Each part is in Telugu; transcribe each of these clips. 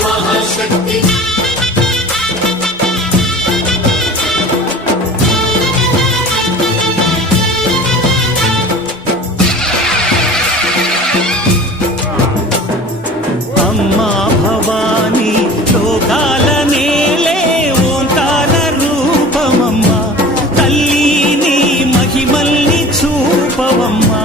మహాశక్తి అమ్మా భవానీ లోకాల నేలే ఓంకార రూపమమ్మా తల్లిని మహిమల్ని చూపవమ్మా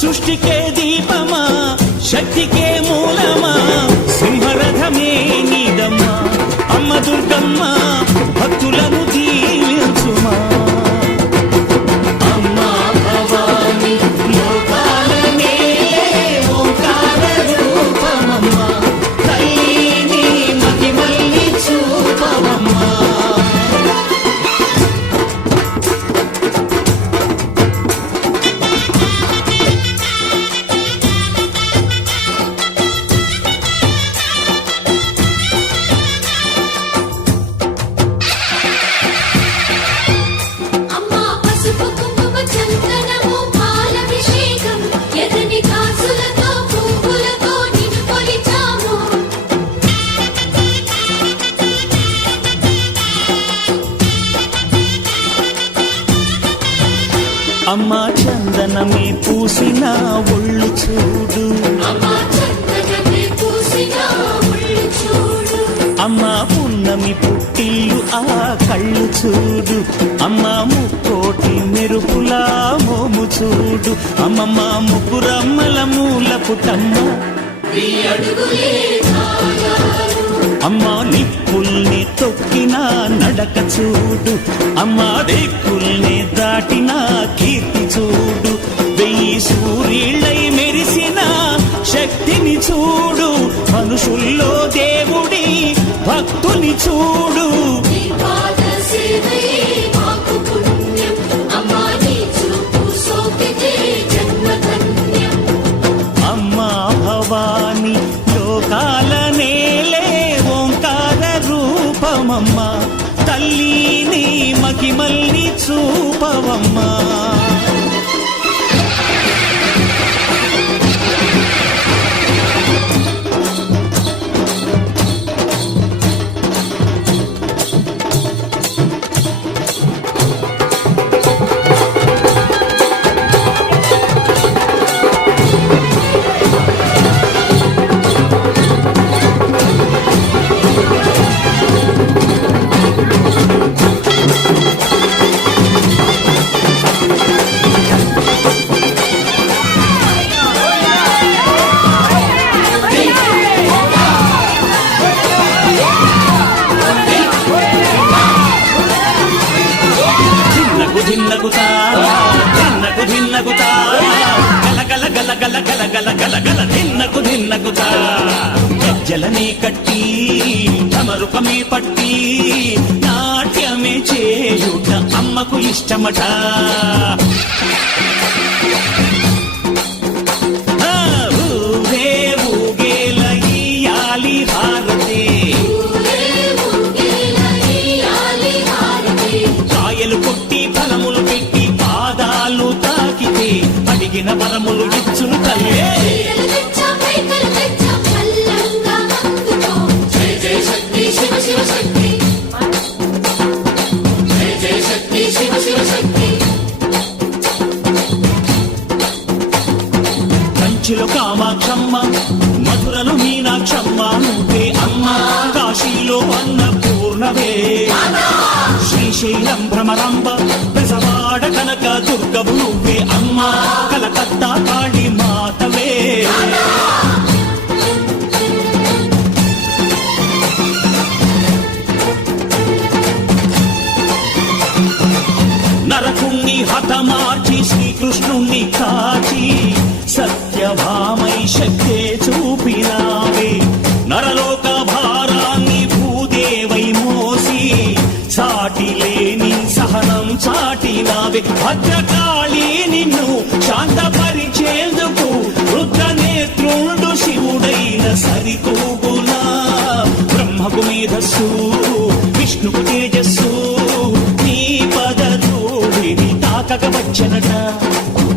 సృష్టికే దీపమా శక్తికే మూలమా సింహరథమే నీదమ్మా అమ్మ దుర్గమ్మ భక్తులను దీవించుమా అమ్మా భవానీ లోకాల నేలే ఓంకార రూపమమ్మా తల్లిని మహిమల్ని చూపవమ్మా అమ్మా చందనమే పూసిన ఒళ్ళు చూడు అమ్మా పున్నమి పుట్టిల్లు ఆ కళ్ళు చూడు అమ్మా ముక్కోటి మెరుపులా మోము చూడు అమ్మమ్మ ముగ్గురమ్మల మూల పుట్టమ్మ అమ్మా నిప్పుల్ని తొక్కిన నడక చూడు అమ్మా దిక్కుల్ని దాటిన కీర్తి చూడు వెయ్యి సూర్యుళ్ళై మెరిసిన శక్తిని చూడు మనుషుల్లో దేవుడి భక్తుని చూడు అమ్మా భవానీ లోకాల నేలే ఓంకార రూపమమ్మా తల్లిని మహిమల్ని చూపవమ్మా గజ్జలనే కట్టి తమరుపమే పట్టి నాట్యమే చేయుట అమ్మకు ఇష్టమట ఊరే ఊగేల ఇయ్యాలి హారతే కాయలు కొట్టి ఫలములు పెట్టి పాదాలు తాకితే అడిగిన వరములు ఇచ్చును తల్లే కంచిలో కామాక్షమ్మ మధురలు మీనాక్షమ్మ నువ్వే అమ్మ కాశీలో అన్నపూర్ణవే శ్రీశైలం భ్రమరాంబ పెసవాడ కనక దుర్గవు నువ్వే అమ్మ కలకత్తా కాళీ మాతవే నరకుణ్ణి హతమార్చి శ్రీకృష్ణుణ్ణి కాచి సత్యభామై శక్తే చూపినావే నరలోక భారాన్ని భూదేవై మోసి సాటి లేని సహనం చాటినావే భద్రకాళి నిన్ను శాంతపరిచేందుకు రుద్రనేత్రుండు శివుడైన సరితూగునా బ్రహ్మకు మేధస్సు విష్ణుకు తేజస్సు నీ పదధూళిని తాకక వచ్చనట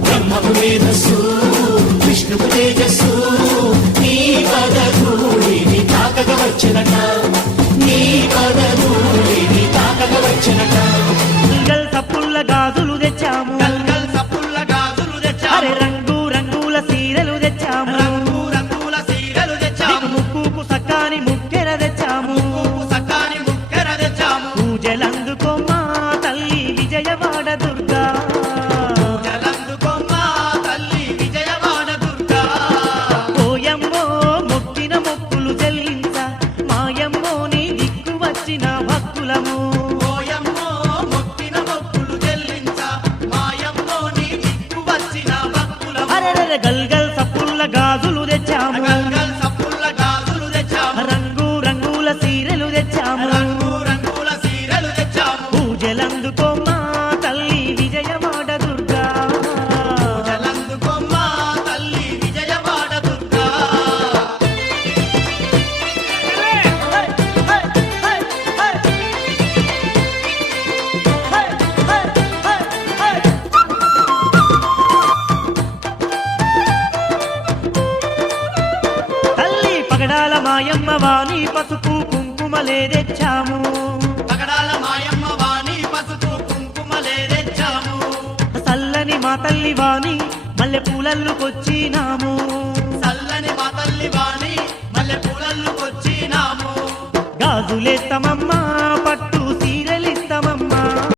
బ్రహ్మకు మేధస్సు విష్ణుకు తేజస్సు నీ పదధూళిని తాకక వచ్చనట నీ పదధూళిని తాకక వచ్చనట గల్ సప్పుల్ల గాజులు తెచ్చాము గల్గల్ సప్పుల్ల గాజులు తెచ్చాము అరే రంగు రంగుల సీరలు తెచ్చాము రంగు రంగుల సీరలు తెచ్చాము ముక్కుకు సక్కాని ముక్కెర తెచ్చాము ఉప్పు సక్కాని ముక్కెర తెచ్చాము పూజలందుకోమ్మా తల్లి విజయవాడ దుర్గా జలందుకొమ్మ తల్లి విజయవాడ దుర్గా ఓయమ్మో మొక్కిన మొక్కులు చెల్లించ మాయమ్మో నీ దిక్కు వచ్చిన భక్తులము ఓయమ్మో మొక్కిన మొక్కులు చెల్లించ మాయమ్మో నీ దిక్కు వచ్చిన భక్తులము అరెరె గల్గల్ సప్పుల్ల గాజులు తెచ్చాము గల్గల్ సప్పుల్ల గాజులు తెచ్చాము రంగు రంగుల సీరలు తెచ్చాము రంగు రంగుల సీరలు తెచ్చాము పూజలందుకోమ్మా తల్లి విజయవాడ దుర్గా జలందుకొమ్మ తల్లి విజయవాడ దుర్గా తల్లి పగడాల మాయమ్మ వాణి పసుపు కుంకుమలే తెచ్చాము పగడాల మాయమ్మ వాణి పసుపు కుంకుమలే తెచ్చాము చల్లని మా తల్లి వాణి మల్లె పూలల్లుకొచ్చినాము చల్లని మా తల్లి వాణి మల్లె పూలల్లుకొచ్చినాము గాజులేత్తమమ్మ పట్టు సీర